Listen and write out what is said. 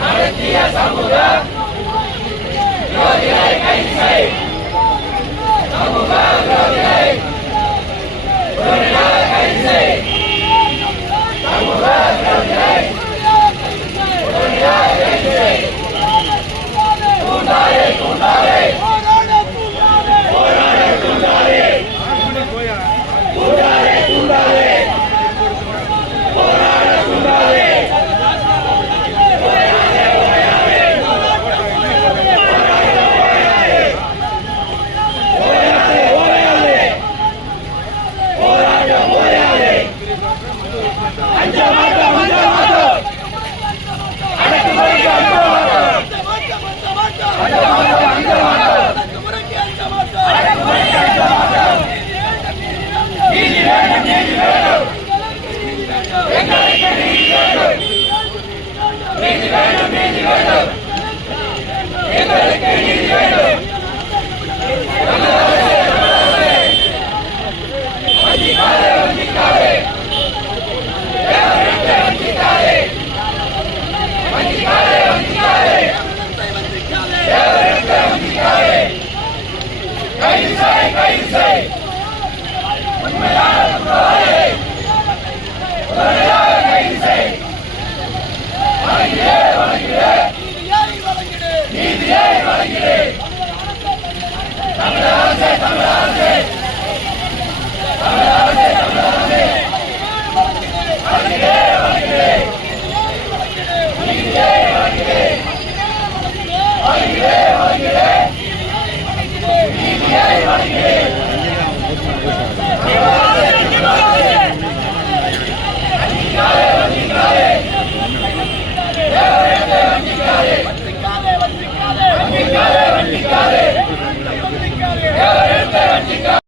நடத்திய சமூக Thank you. Mendigaylo, mendigaylo.